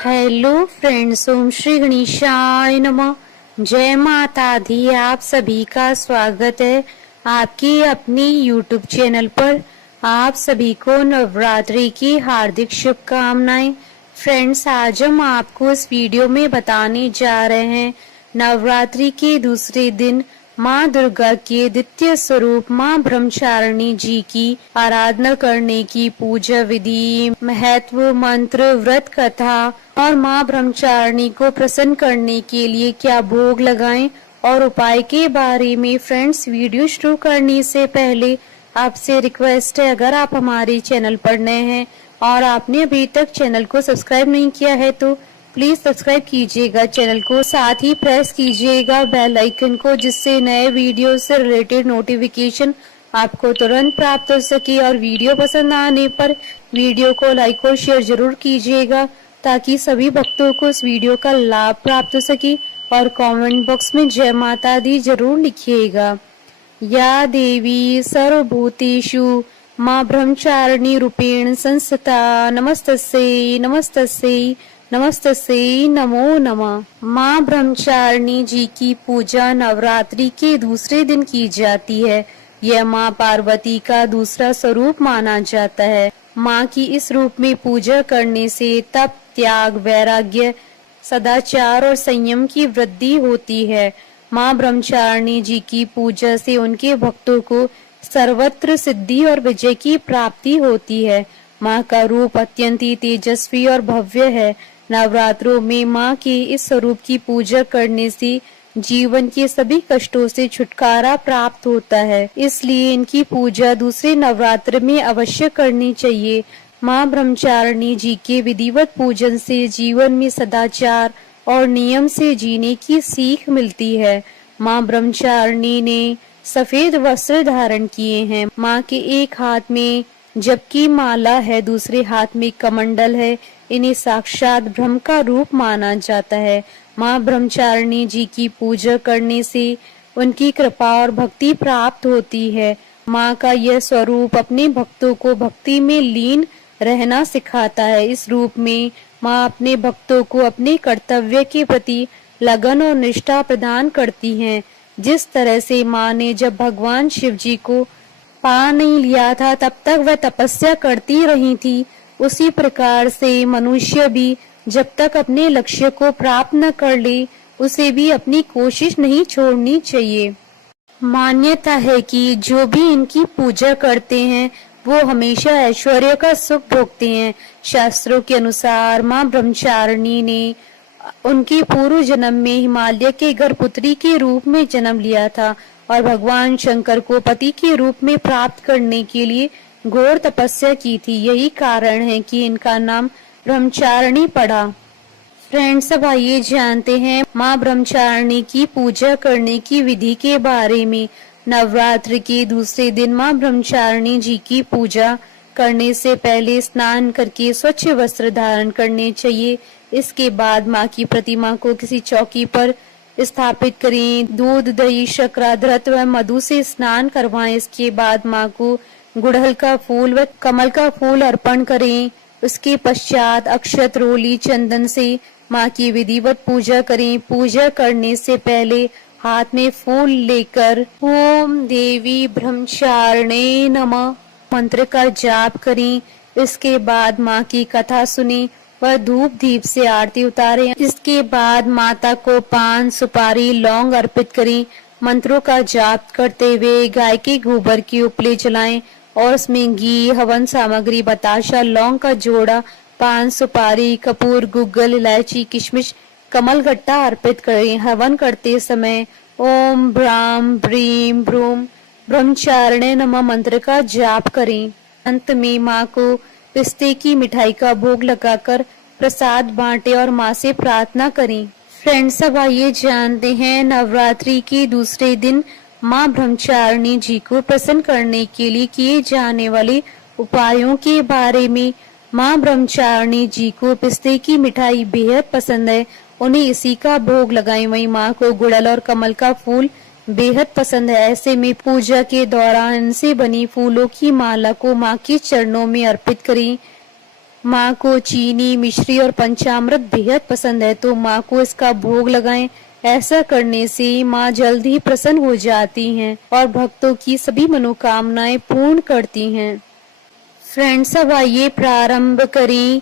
Hello friends, ओम श्री गणेशाय नमः। जय माता दी। आप सभी का स्वागत है आपके अपने यूट्यूब चैनल पर। आप सभी को नवरात्रि की हार्दिक शुभकामनाएं। फ्रेंड्स, आज हम आपको इस वीडियो में बताने जा रहे हैं नवरात्रि के दूसरे दिन माँ दुर्गा के द्वितीय स्वरूप माँ ब्रह्मचारिणी जी की आराधना करने की पूजा विधि, महत्व, मंत्र, व्रत कथा और माँ ब्रह्मचारिणी को प्रसन्न करने के लिए क्या भोग लगाएं और उपाय के बारे में। फ्रेंड्स, वीडियो शुरू करने से पहले आपसे रिक्वेस्ट है, अगर आप हमारे चैनल पर नए हैं और आपने अभी तक चैनल को सब्सक्राइब नहीं किया है तो प्लीज सब्सक्राइब कीजिएगा चैनल को, साथ ही प्रेस कीजिएगा बेल आइकन को, जिससे नए वीडियो से रिलेटेड नोटिफिकेशन आपको तुरंत प्राप्त हो सके। और वीडियो पसंद आने पर वीडियो को लाइक और शेयर जरूर कीजिएगा ताकि सभी भक्तों को इस वीडियो का लाभ प्राप्त हो सके। और कमेंट बॉक्स में जय माता दी जरूर लिखिएगा। या देवी सर्वभूतेषु माँ ब्रह्मचारिणी रूपेण संस्थिता नमस्तस्यै नमस्तस्यै नमस्तस्यै नमो नमः। माँ ब्रह्मचारिणी जी की पूजा नवरात्रि के दूसरे दिन की जाती है। यह माँ पार्वती का दूसरा स्वरूप माना जाता है। माँ की इस रूप में पूजा करने से तप, त्याग, वैराग्य, सदाचार और संयम की वृद्धि होती है। माँ ब्रह्मचारिणी जी की पूजा से उनके भक्तों को सर्वत्र सिद्धि और विजय की प्राप्ति होती है। माँ का रूप अत्यंत ही तेजस्वी और भव्य है। नवरात्रों में माँ के इस स्वरूप की पूजा करने से जीवन के सभी कष्टों से छुटकारा प्राप्त होता है, इसलिए इनकी पूजा दूसरे नवरात्र में अवश्य करनी चाहिए। माँ ब्रह्मचारिणी जी के विधिवत पूजन से जीवन में सदाचार और नियम से जीने की सीख मिलती है। माँ ब्रह्मचारिणी ने सफेद वस्त्र धारण किए हैं। माँ के एक हाथ में जबकि माला है, दूसरे हाथ में कमंडल है। इन्हें साक्षात ब्रह्म का रूप माना जाता है। माँ ब्रह्मचारिणी जी की पूजा करने से उनकी कृपा और भक्ति प्राप्त होती है। माँ का यह स्वरूप अपने भक्तों को भक्ति में लीन रहना सिखाता है। इस रूप में माँ अपने भक्तों को अपने कर्तव्य के प्रति लगन और निष्ठा प्रदान करती हैं। जिस तरह से माँ ने जब भगवान शिव जी को पा नहीं लिया था तब तक वह तपस्या करती रही थी, उसी प्रकार से मनुष्य भी जब तक अपने लक्ष्य को प्राप्त न कर ले उसे भी अपनी कोशिश नहीं छोड़नी चाहिए। मान्यता है कि जो भी इनकी पूजा करते हैं वो हमेशा ऐश्वर्य का सुख भोगते हैं। शास्त्रों के अनुसार माँ ब्रह्मचारिणी ने उनके पूर्व जन्म में हिमालय के गर्भपुत्री के रूप में जन्म लिया था और भगवान शंकर को पति के रूप में प्राप्त करने के लिए घोर तपस्या की थी। यही कारण है कि इनका नाम ब्रह्मचारिणी पड़ा। फ्रेंड्स, अब आइए जानते हैं माँ ब्रह्मचारिणी की पूजा करने की विधि के बारे में। नवरात्र के दूसरे दिन माँ ब्रह्मचारिणी जी की पूजा करने से पहले स्नान करके स्वच्छ वस्त्र धारण करने चाहिए। इसके बाद माँ की प्रतिमा को किसी चौकी पर स्थापित करें। दूध, दही, शर्करा, घृत व मधु से स्नान करवाएं। इसके बाद माँ को गुड़हल का फूल व कमल का फूल अर्पण करें। उसके पश्चात अक्षत, रोली, चंदन से माँ की विधिवत पूजा करें। पूजा करने से पहले हाथ में फूल लेकर ओम देवी ब्रह्मचारिणे नमः मंत्र का जाप करें। इसके बाद माँ की कथा सुने व धूप दीप से आरती उतारें। इसके बाद माता को पान, सुपारी, लौंग अर्पित करें। मंत्रों का जाप करते हुए गाय के गोबर की उपले जलाएं और उसमें घी, हवन सामग्री, बताशा, लौंग का जोड़ा, पान, सुपारी, कपूर, गुग्गल, इलायची, किशमिश, कमल गट्टा अर्पित करें। हवन करते समय ओम ब्राम ब्रीम ब्रूम ब्रह्मचारिणे नमः मंत्र का जाप करें। अंत में माँ को पिस्ते की मिठाई का भोग लगाकर प्रसाद बांटे और माँ से प्रार्थना करें। फ्रेंड्स, अब आइए जानते हैं नवरात्रि के दूसरे दिन माँ ब्रह्मचारिणी जी को प्रसन्न करने के लिए किए जाने वाले उपायों के बारे में। माँ ब्रह्मचारिणी जी को पिस्ते की मिठाई बेहद पसंद है, उन्हें इसी का भोग लगाएं। वहीं माँ को गुड़हल और कमल का फूल बेहद पसंद है। ऐसे में पूजा के दौरान इनसे बनी फूलों की माला को माँ के चरणों में अर्पित करें। माँ को चीनी, मिश्री और पंचामृत बेहद पसंद है, तो माँ को इसका भोग लगाएं। ऐसा करने से माँ जल्द ही प्रसन्न हो जाती हैं और भक्तों की सभी मनोकामनाएं पूर्ण करती हैं। फ्रेंड्स, अब आइए प्रारंभ करें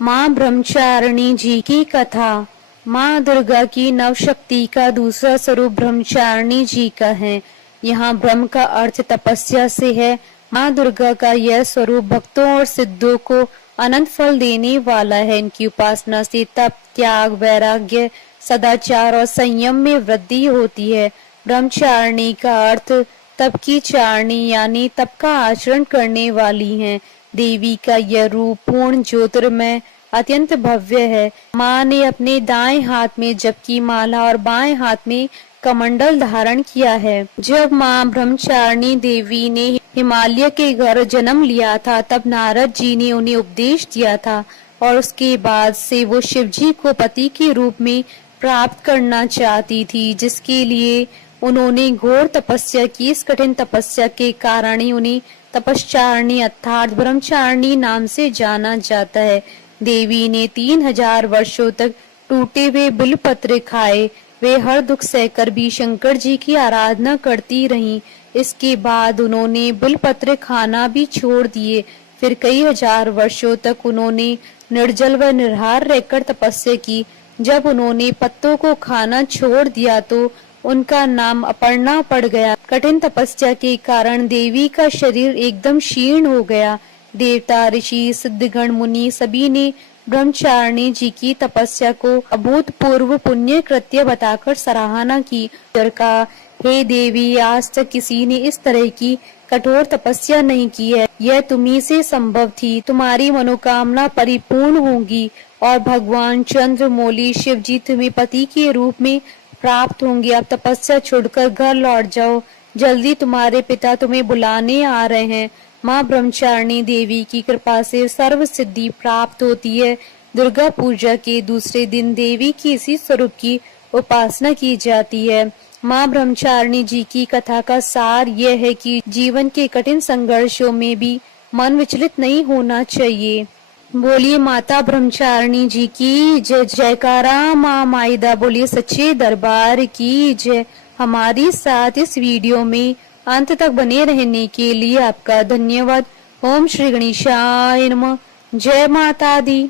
माँ ब्रह्मचारिणी जी की कथा। माँ दुर्गा की नवशक्ति का दूसरा स्वरूप ब्रह्मचारिणी जी का है। यहाँ ब्रह्म का अर्थ तपस्या से है। माँ दुर्गा का यह स्वरूप भक्तों और सिद्धों को अनंत फल देने वाला है। इनकी उपासना से तप, त्याग, वैराग्य, सदाचार और संयम में वृद्धि होती है। ब्रह्मचारिणी का अर्थ तप की चारणी यानी तप का आचरण करने वाली हैं। देवी का यह रूप पूर्ण ज्योतिर्मय अत्यंत भव्य है। माँ ने अपने दाएं हाथ में जप की माला और बाएं हाथ में कमंडल धारण किया है। जब माँ ब्रह्मचारिणी देवी ने हिमालय के घर जन्म लिया था, तब नारद जी ने उन्हें उपदेश दिया था और उसके बाद से वो शिव जी को पति के रूप में प्राप्त करना चाहती थी, जिसके लिए उन्होंने घोर तपस्या की। इस कठिन तपस्या के कारण ही उन्हें तपश्चारिणी अर्थात ब्रह्मचारिणी नाम से जाना जाता है। देवी ने 3000 वर्षों तक टूटे हुए बिलपत्र खाए। वे हर दुख सहकर भी शंकर जी की आराधना करती रहीं। इसके बाद उन्होंने बिलपत्र खाना भी छोड़ दिए। फिर कई हजार वर्षों तक उन्होंने निर्जल व निराहार रहकर तपस्या की। जब उन्होंने पत्तों को खाना छोड़ दिया तो उनका नाम अपर्णा पड़ गया। कठिन तपस्या के कारण देवी का शरीर एकदम क्षीण हो गया। देवता, ऋषि, सिद्धगण, मुनि सभी ने ब्रह्मचारिणी जी की तपस्या को अभूतपूर्व पुण्य कृत्य बताकर सराहना की। का हे देवी, आज तक किसी ने इस तरह की कठोर तपस्या नहीं की है। यह तुम्ही से संभव थी। तुम्हारी मनोकामना परिपूर्ण होगी और भगवान चंद्रमौली शिव जी तुम्हें पति के रूप में प्राप्त होंगे। अब तपस्या छोड़कर घर लौट जाओ, जल्दी तुम्हारे पिता तुम्हें बुलाने आ रहे हैं। माँ ब्रह्मचारिणी देवी की कृपा से सर्व सिद्धि प्राप्त होती है। दुर्गा पूजा के दूसरे दिन देवी की इसी स्वरूप की उपासना की जाती है। माँ ब्रह्मचारिणी जी की कथा का सार यह है कि जीवन के कठिन संघर्षों में भी मन विचलित नहीं होना चाहिए। बोलिए माता ब्रह्मचारिणी जी की जय। जयकारा माँ माइदा। बोलिए सच्चे दरबार की जय। हमारी साथ इस वीडियो में अंत तक बने रहने के लिए आपका धन्यवाद। ओम श्री गणेशाय नमः। जय माता दी।